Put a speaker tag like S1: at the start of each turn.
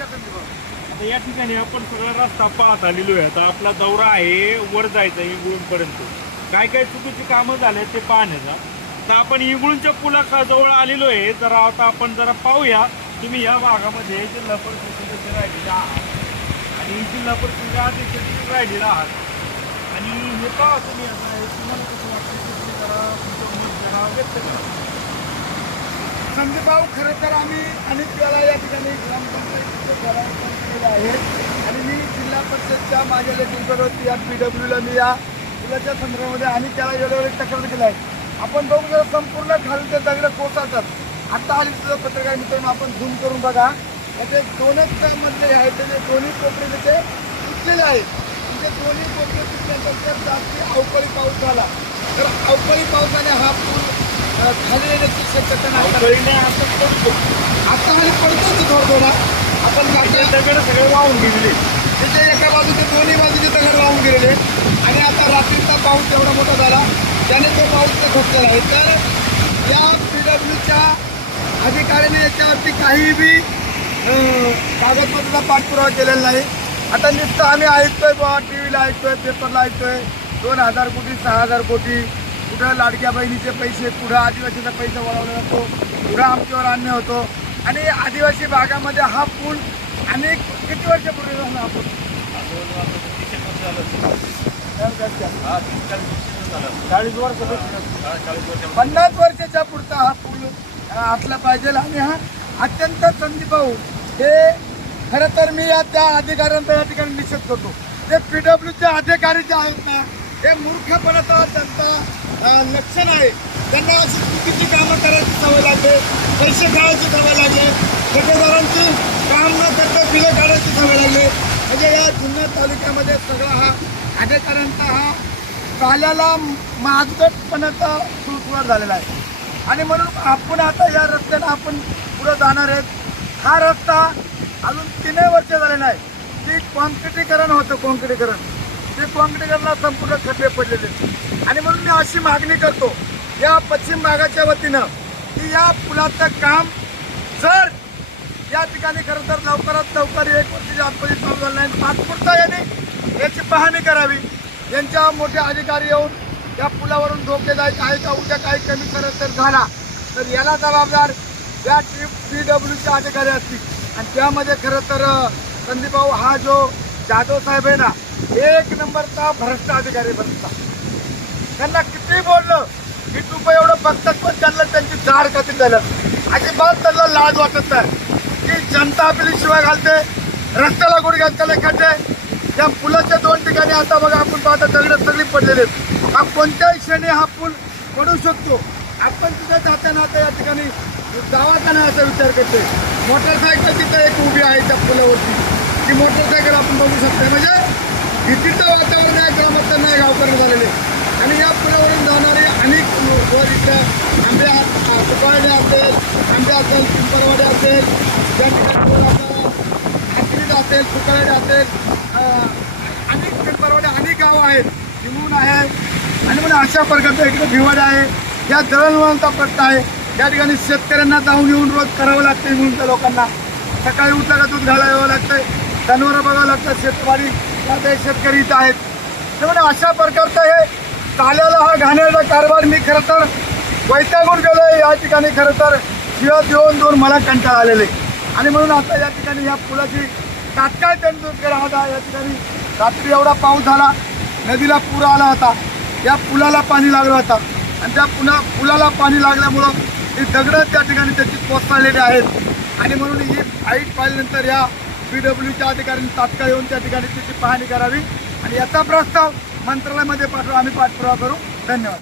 S1: आता या ठिकाणी आपण सगळा रस्ता पाहत आलेलो आहे. आता आपला दौरा आहे वर जायचा इंगळूणपर्यंत. काय काय चुकीची कामं झाले ते पाहण्याचा. तर आपण इंगळूणच्या पुला जवळ आलेलो आहे. जरा आता आपण जरा पाहूया. तुम्ही या भागामध्ये जिल्हा परिषद राहिलेले आहात. आणि जिल्हा परिषद अध्यक्ष देखील राहिलेला आहात. आणि हे का तुम्ही आता तुम्हाला कसं वाटतं जरा तुमचं मत जरा व्यक्त करा.
S2: संदीप भाऊ खरं तर आम्ही अनेक वेळा या ठिकाणी ग्रामपंचायतीचे आहे. आणि मी जिल्हा परिषदच्या माझ्या लेखींकडून या पी डब्ल्यूला मी या पुलाच्या संदर्भामध्ये आणि त्याला वेळोवेळी तक्रार केला आहे. आपण बघू जर संपूर्ण खाली त्या दगड कोसळतात. आता आली तुझं पत्रकार मित्रांनो आपण झूम करून बघा. त्याचे दोनच मधले आहेत त्याचे दोन्ही कोपरे तिथे तुटलेले आहेत. म्हणजे दोन्ही कोपरे तुटल्यानंतर जास्ती अवकाळी पाऊस झाला. तर अवकाळी पावसाने हा पूल खाली येण्याची शक्यता नाही. आता खाली पडतो तो थोडा थोडा. आपण
S1: दगड सगळे वाहून गेलेले.
S2: त्याच्या एका बाजूचे दोन्ही बाजूचे दगड वाहून गेलेले. आणि आता रात्रीचा पाऊस एवढा मोठा झाला त्याने तो पाऊस ते घोटलेला आहे. तर या पी डब्ल्यूच्या अधिकाऱ्याने याच्यावरती काही बी कागदपत्राचा पाठपुरावा केलेला नाही. आता नुसतं आम्ही ऐकतोय बाबा टी व्हीला ऐकतोय पेपरला ऐकतोय. दोन हजार कोटी सहा हजार कोटी कुठं लाडक्या बहिणीचे पैसे कुठं आदिवासीचा पैसा वळवला जातो कुठं आमच्यावर अन्य होतो. आणि आदिवासी भागामध्ये हा पूल अनेक किती वर्षापूर्वी झाला हा पूल?
S1: चाळीस वर्ष
S2: पन्नास वर्षाच्या पुढचा हा पूल असला पाहिजे. आणि हा अत्यंत संदीप भाऊ हे खरं तर मी या त्या अधिकाऱ्यांचा या ठिकाणी निषेध करतो. ते पी डब्ल्यूचे अधिकारी जे आहेत ना हे मूर्खपणाचा त्यांचा लक्षण आहे. त्यांना अशी चुकीची कामं करायची सवय लागते. पैसे काढायची सवय लागले ठेकेदारांची काम न करता बिलं काढायची सवय लागली म्हणजे या जुन्या तालुक्यामध्ये सगळा हा अधिकाऱ्यांचा हा काल्याला माजगटपणाचा सुरुवात झालेला आहे. आणि म्हणून आपण आता या रस्त्यानं आपण पुढं जाणार आहेत. हा रस्ता अजून तीनही वर्ष झाले नाही. की कॉन्क्रिटीकरण होतं कॉन्क्रिटीकरण ते कॉन्क्रिटीकरणाला संपूर्ण खड्डे पडलेले. आणि म्हणून मी अशी मागणी करतो या पश्चिम भागाच्या वतीनं की या पुलाचं काम जर या ठिकाणी खरं तर लवकरात लवकर एक वर्षाची आतमध्ये चालू झालं नाही तात्पुरता यांनी याची पाहणी करावी. यांच्या मोठे अधिकारी येऊन या पुलावरून धोके जायचे आहे का उद्या काही कमी करत जर झाला तर याला जबाबदार या टी पी डब्ल्यूचे अधिकारी असतील. आणि त्यामध्ये खरं तर संदीपभाऊ हा जो जाधव साहेब आहे ना एक नंबरचा भ्रष्ट अधिकारी बनता. त्यांना किती बोललं की तू एवढं बघतात पण त्यांना त्यांची जाड कधी झालं. अजिबात त्यांना लाज वाटत नाही. की जनता आपली शिवाय घालते रस्त्याला गुडघ्यात त्याला खड्डे त्या पुलाच्या दोन ठिकाणी आता बघा आपण पाहता दगड सगळी पडलेले आहेत. हा कोणत्याही क्षणी हा पूल पडू शकतो. आपण तिथे जाताना आता या ठिकाणी जावाचा नाही असा विचार करते. मोटरसायकल तिथे एक उभी आहे त्या पुलावरती. ती मोटरसायकल आपण बघू शकतो म्हणजे भीतीचं वातावरण आहे ग्रामस्थ नाही गावकरी झालेले आणि या पुलावरून जाणारे अनेक लोक वर इथं आंबे सुपाळे असेल आंबे असेल पिंपरवाडे असेल त्या ठिकाणी वर असेल सुकाळे असेल अनेक पिंपरवाडे अनेक गावं आहेत. चिमून आहे आणि म्हणजे अशा प्रकारचं इकडे भिवाड आहे. या दळणवळणचा प्रश्न आहे. या ठिकाणी शेतकऱ्यांना जाऊन येऊन रोज करावं लागते म्हणून त्या लोकांना. सकाळी उठलं का दूध घालावं यावं लागतंय जनावरं बघावं लागतं शेतवाडी त्यात शेतकरी इथं आहेत. त्यामुळे अशा प्रकारचं हे चाल्याला हा घाण्याचा कारभार मी खरं तर वैतागून आहे. या ठिकाणी खरं तर शिवाय देऊन देऊन मला कंटाळ आलेले आणि म्हणून आता या ठिकाणी या पुलाची तात्काळ त्यांनी दूर करा होता या ठिकाणी रात्री एवढा पाऊस झाला नदीला पूर आला होता. या पुलाला पाणी लागलं होता. आणि त्या पुन्हा पुलाला पाणी लागल्यामुळं ही दगडं त्या ठिकाणी त्याची कोसळलेली आहेत. आणि म्हणून ही फाईट पाहिल्यानंतर या पी डब्ल्यूच्या अधिकाऱ्यांनी तात्काळ येऊन त्या ठिकाणी त्याची पाहणी करावी. आणि याचा प्रस्ताव मंत्रालयामध्ये पाठवा आम्ही पाठपुरावा करू. धन्यवाद.